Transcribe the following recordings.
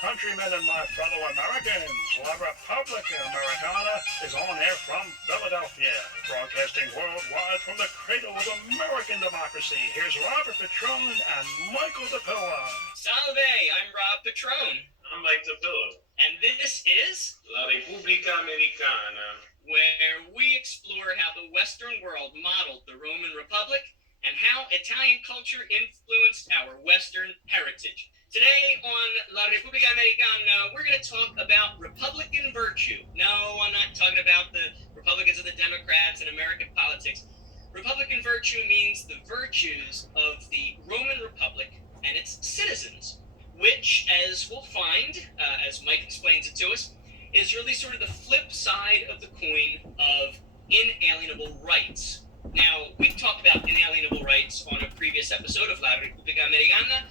countrymen and my fellow Americans. La Repubblica Americana is on air from Philadelphia, broadcasting worldwide from the cradle of American democracy. Here's Robert Petrone and Michael DiPilla. Salve, I'm Rob Petrone. I'm Mike DiPilla. And this is La Repubblica Americana, where we explore how the Western world modeled the Roman Republic and how Italian culture influenced our Western heritage. Today on La Repubblica Americana, we're going to talk about Republican virtue. No, I'm not talking about the Republicans and the Democrats in American politics. Republican virtue means the virtues of the Roman Republic and its citizens, which, as we'll find, as Mike explains it to us, is really sort of the flip side of the coin of inalienable rights. Now, we've talked about inalienable rights on a previous episode of La Repubblica Americana.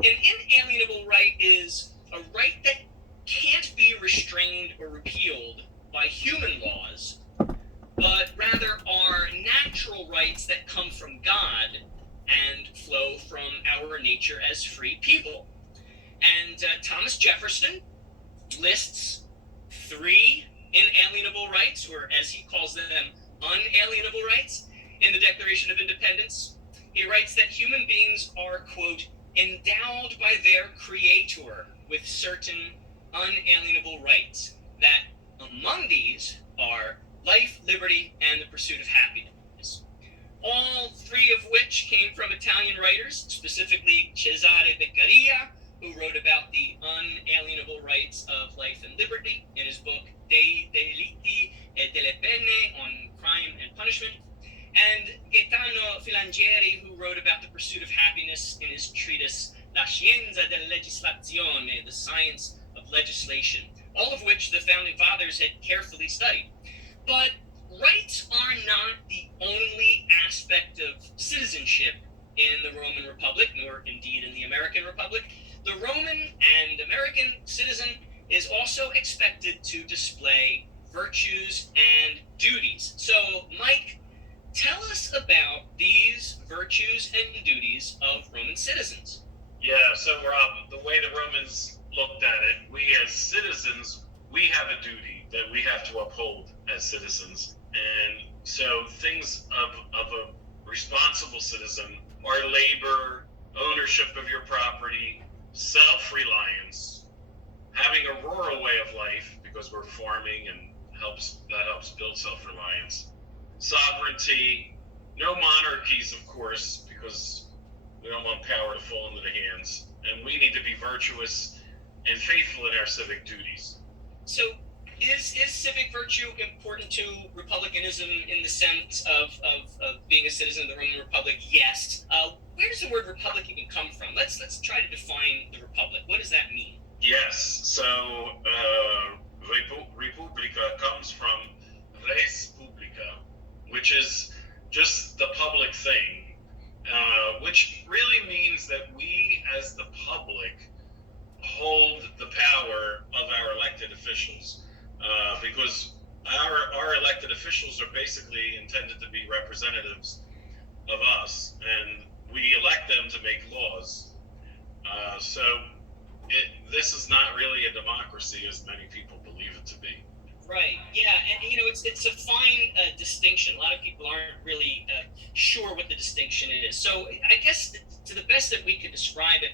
An inalienable right is a right that can't be restrained or repealed by human laws, but rather are natural rights that come from God and flow from our nature as free people. And Thomas Jefferson lists 3 inalienable rights, or as he calls them, unalienable rights, in the Declaration of Independence. He writes that human beings are, quote, endowed by their creator with certain unalienable rights, that among these are life, liberty, and the pursuit of happiness. All 3 of which came from Italian writers, specifically Cesare Beccaria, who wrote about the unalienable rights of life and liberty in his book Dei delitti e delle pene on crime and punishment, and Gaetano Filangieri, who wrote about the pursuit of happiness in his treatise La Scienza della Legislazione, the science of legislation, all of which the founding fathers had carefully studied. But rights are not the only aspect of citizenship in the Roman Republic, nor indeed in the American Republic. The Roman and American citizen is also expected to display virtues and duties. So, Mike, tell us about these virtues and duties of Roman citizens. Yeah, so Rob, the way the Romans looked at it, we as citizens, we have a duty that we have to uphold as citizens. And so things of a responsible citizen are labor, ownership of your property, self-reliance, having a rural way of life because we're farming and that helps build self-reliance, sovereignty, no monarchies, of course, because we don't want power to fall into the hands, and we need to be virtuous and faithful in our civic duties. So is civic virtue important to republicanism in the sense of being a citizen of the Roman Republic? Yes. Where does the word republican come from? Let's try to define the republic. What does that mean? Yes. So Repubblica comes from res publica, which is just the public thing, which really means that we as the public hold the power of our elected officials, because our elected officials are basically intended to be representatives of us, and we elect them to make laws. So this is not really a democracy as many people believe it to be. Right. Yeah, and it's a fine distinction. A lot of people aren't really sure what the distinction is. So I guess to the best that we could describe it,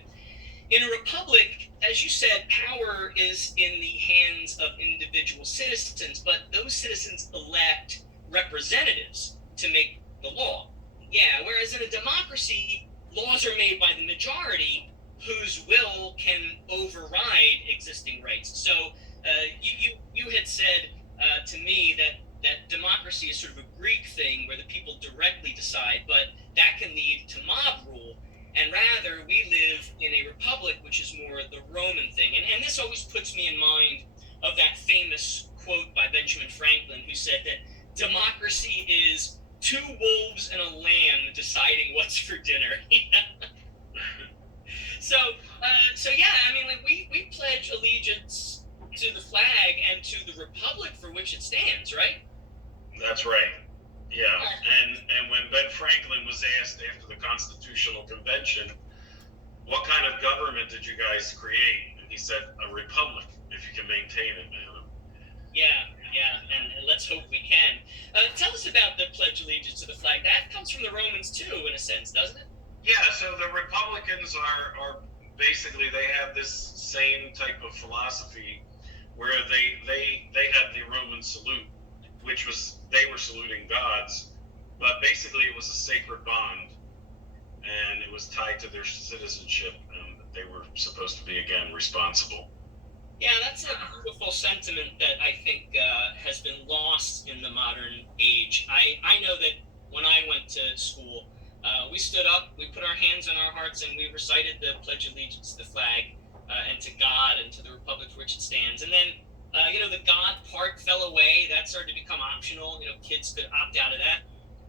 in a republic, as you said, power is in the hands of individual citizens, but those citizens elect representatives to make the law. Yeah, whereas in a democracy, laws are made by the majority, whose will can override existing rights. So you had said to me that democracy is sort of a Greek thing where the people directly decide, but that can lead to mob rule. And rather, we live in a republic, which is more the Roman thing. And this always puts me in mind of that famous quote by Benjamin Franklin, who said that democracy is 2 wolves and a lamb deciding what's for dinner. So yeah, I mean, like we pledge allegiance to the flag and to the republic for which it stands, right? That's right. Yeah, and when Ben Franklin was asked after the Constitutional Convention, what kind of government did you guys create? And He said, a republic, if you can maintain it, man. Yeah, and let's hope we can. Tell us about the Pledge of Allegiance to the flag. That comes from the Romans too, in a sense, doesn't it? Yeah, so the Republicans are basically, they have this same type of philosophy where they had the Roman salute, which was, they were saluting gods, but basically it was a sacred bond, and it was tied to their citizenship, and they were supposed to be, again, responsible. Yeah, that's a beautiful sentiment that I think has been lost in the modern age. I know that when I went to school, we stood up, we put our hands on our hearts, and we recited the Pledge of Allegiance to the flag and to God and to the republic for which it stands. And then, the God part fell away. That started to become optional. Kids could opt out of that.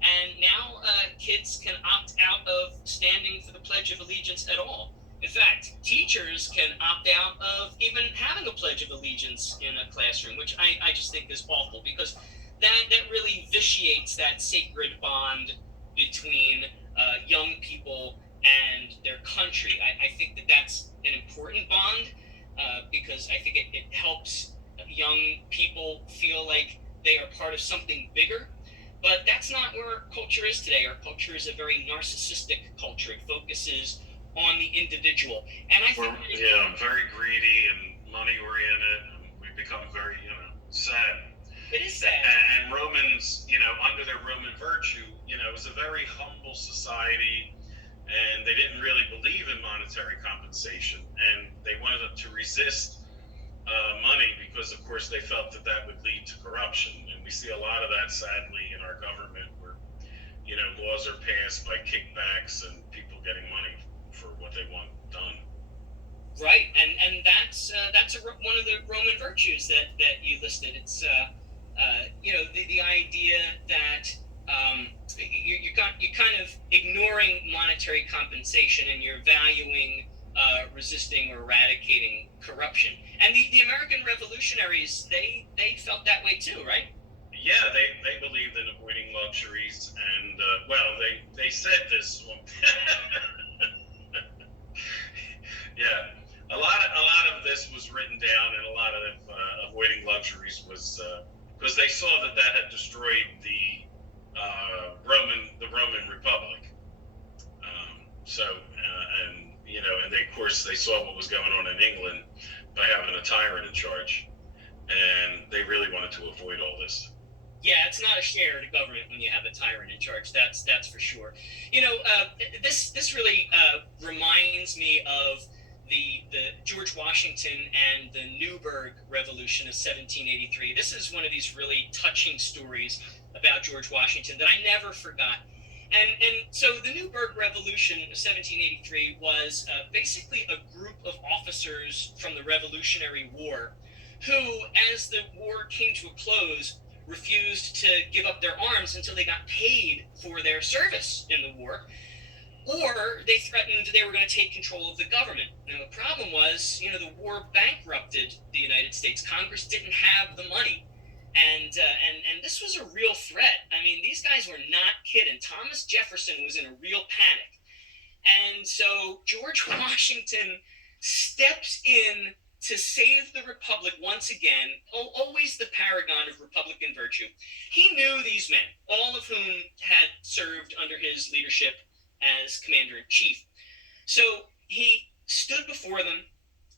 And now kids can opt out of standing for the Pledge of Allegiance at all. In fact, teachers can opt out of even having a Pledge of Allegiance in a classroom, which I just think is awful, because that really vitiates that sacred bond between young people and their country. I think that that's an important bond because I think it helps young people feel like they are part of something bigger. But that's not where our culture is today. Our culture is a very narcissistic culture. It focuses on the individual, and I think very greedy and money oriented, and we become very sad. It is sad. And Romans, under their Roman virtue, it was a very humble society, and they didn't really believe in monetary compensation, and they wanted to resist money because, of course, they felt that would lead to corruption, and we see a lot of that, sadly, in our government, where laws are passed by kickbacks and people getting money for what they want done. Right, and that's one of the Roman virtues that you listed. It's the idea that you're kind of ignoring monetary compensation, and you're valuing resisting or eradicating corruption. And the American revolutionaries, they felt that way too, right? Yeah, they believed in avoiding luxuries, and they said this. Yeah, a lot of this was written down, and a lot of avoiding luxuries was because they saw that had destroyed the Roman Republic. And they, of course, they saw what was going on in England by having a tyrant in charge, and they really wanted to avoid all this. Yeah, it's not a shared government when you have a tyrant in charge. That's for sure. This really reminds me of the George Washington and the Newburgh Revolution of 1783. This is one of these really touching stories about George Washington that I never forgot. And so the Newburgh Revolution of 1783 was basically a group of officers from the Revolutionary War who, as the war came to a close, refused to give up their arms until they got paid for their service in the war, or they threatened they were going to take control of the government. Now, the problem was, the war bankrupted the United States. Congress didn't have the money. And this was a real threat. I mean, these guys were not kidding. Thomas Jefferson was in a real panic. And so George Washington steps in to save the republic once again, always the paragon of Republican virtue. He knew these men, all of whom had served under his leadership as commander-in-chief. So he stood before them,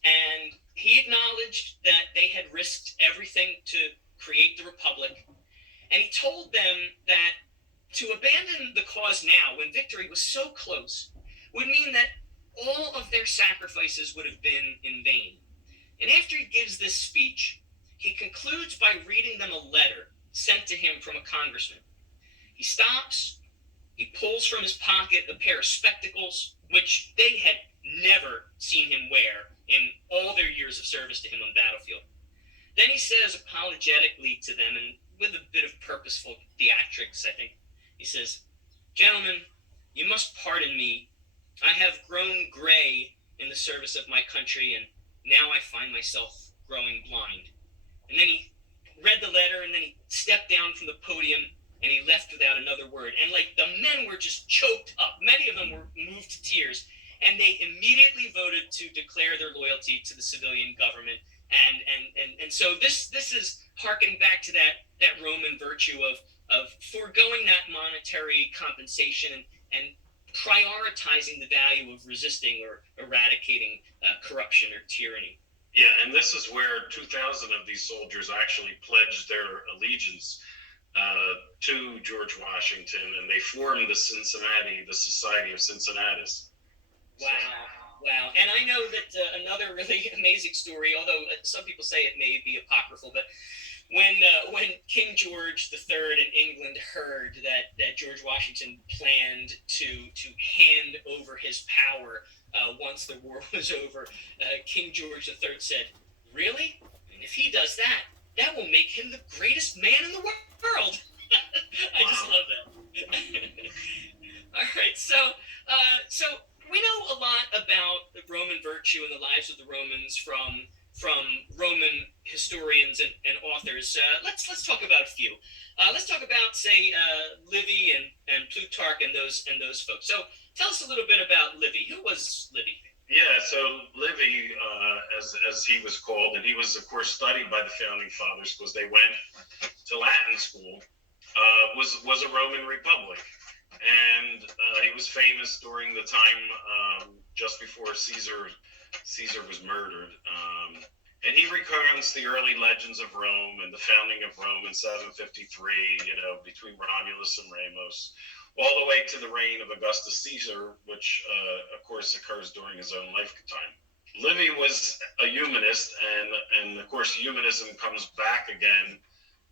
and he acknowledged that they had risked everything to create the republic, and he told them that to abandon the cause now, when victory was so close, would mean that all of their sacrifices would have been in vain. And after he gives this speech, he concludes by reading them a letter sent to him from a congressman. He stops, he pulls from his pocket a pair of spectacles, which they had never seen him wear in all their years of service to him on the battlefield. Then he says apologetically to them, and with a bit of purposeful theatrics, I think, he says, "Gentlemen, you must pardon me. I have grown gray in the service of my country, and now I find myself growing blind." And then he read the letter, and then he stepped down from the podium, and he left without another word. And the men were just choked up. Many of them were moved to tears. and they immediately voted to declare their loyalty to the civilian government. And so this is harking back to that Roman virtue of foregoing that monetary compensation and prioritizing the value of resisting or eradicating corruption or tyranny. Yeah, and this is where 2,000 of these soldiers actually pledged their allegiance to George Washington, and they formed the Society of Cincinnatus. Wow. And I know that another really amazing story, although some people say it may be apocryphal, but when King George III in England heard that George Washington planned to hand over his power once the war was over, King George III said, "Really? And if he does that, that will make him the greatest man in the world." I just love that. All right, so we know a lot about the Roman virtue and the lives of the Romans from Roman historians and authors. Let's talk about a few. Let's talk about, say, Livy and Plutarch and those folks. So tell us a little bit about Livy. Who was Livy? Yeah, so Livy, as he was called, and he was, of course, studied by the founding fathers because they went to Latin school, was a Roman republic. And he was famous during the time just before Caesar was murdered. And he recounts the early legends of Rome and the founding of Rome in 753, between Romulus and Remus, all the way to the reign of Augustus Caesar, which, of course, occurs during his own lifetime. Livy was a humanist, and of course, humanism comes back again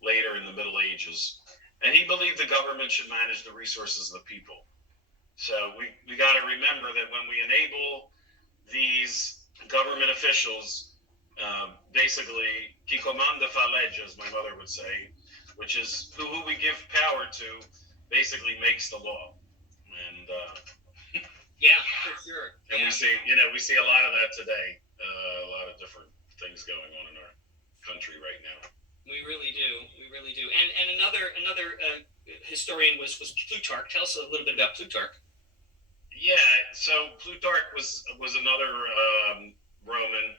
later in the Middle Ages. And he believed the government should manage the resources of the people. So we got to remember that when we enable these government officials, basically, qui commande fa legge, as my mother would say, which is who we give power to, basically makes the law. And yeah, for sure. And we see a lot of that today. A lot of different things going on in our country right now. We really do. And another historian was Plutarch. Tell us a little bit about Plutarch. Yeah, so Plutarch was another Roman,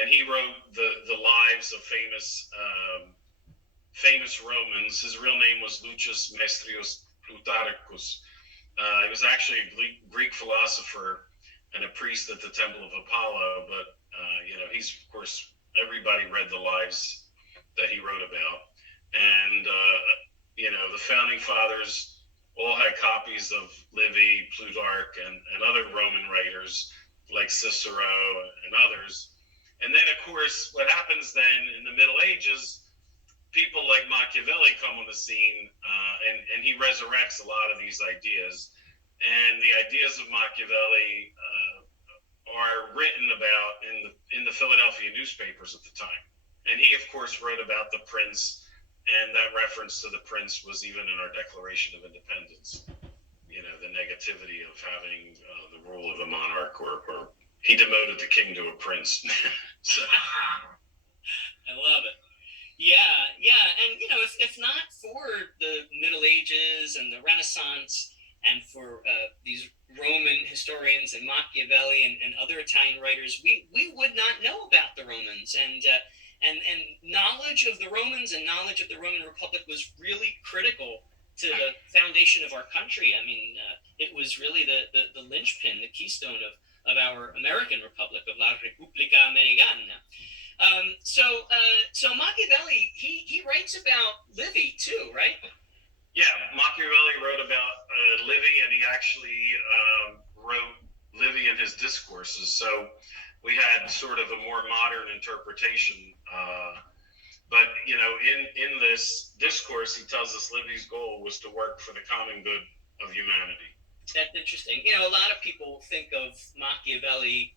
and he wrote the lives of famous Romans. His real name was Lucius Mestrius Plutarchus. He was actually a Greek philosopher and a priest at the Temple of Apollo, but he's, of course, everybody read the lives that he wrote about. And the founding fathers all had copies of Livy, Plutarch, and other Roman writers like Cicero and others. And then, of course, what happens then in the Middle Ages, people like Machiavelli come on the scene, and he resurrects a lot of these ideas. And the ideas of Machiavelli are written about in the Philadelphia newspapers at the time. And he, of course, wrote about the prince, and that reference to the prince was even in our Declaration of Independence. The negativity of having the rule of a monarch, or he demoted the king to a prince. So. I love it. Yeah. And, if not for the Middle Ages and the Renaissance, and for these Roman historians and Machiavelli and other Italian writers, we would not know about the Romans. And knowledge of the Romans and knowledge of the Roman Republic was really critical to the foundation of our country. I mean, it was really the linchpin, the keystone of our American Republic, of La Repubblica Americana. So Machiavelli, he writes about Livy too, right? Yeah, Machiavelli wrote about Livy, and he actually wrote Livy in his discourses. So we had sort of a more modern interpretation. But, in this discourse, he tells us Livy's goal was to work for the common good of humanity. That's interesting. A lot of people think of Machiavelli,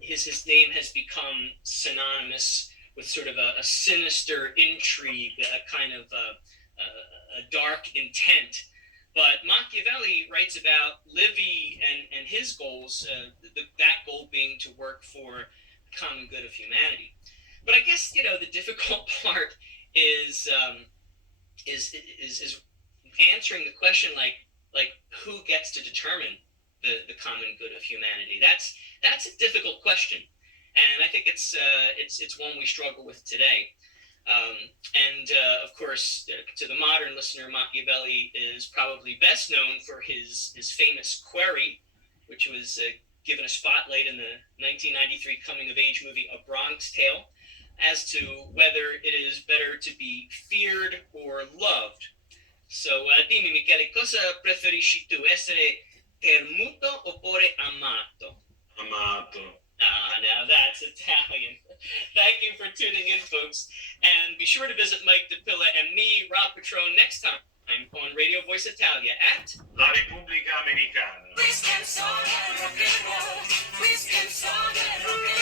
his name has become synonymous with sort of a sinister intrigue, a kind of a dark intent. But Machiavelli writes about Livy and his goals, that goal being to work for the common good of humanity. But I guess, the difficult part is answering the question, like who gets to determine the common good of humanity? That's a difficult question, and I think it's one we struggle with today. Of course, to the modern listener, Machiavelli is probably best known for his famous query, which was given a spotlight in the 1993 coming-of-age movie A Bronx Tale, as to whether it is better to be feared or loved. So, dimmi, Michele, cosa preferisci tu, essere temuto oppure amato? Amato. Ah, now that's Italian. Thank you for tuning in, folks. And be sure to visit Mike DiPilla and me, Rob Petrone, next time on Radio Voice Italia at La Repubblica Americana. Whiskey and soda and rock and roll. Whiskey and soda and rock and roll.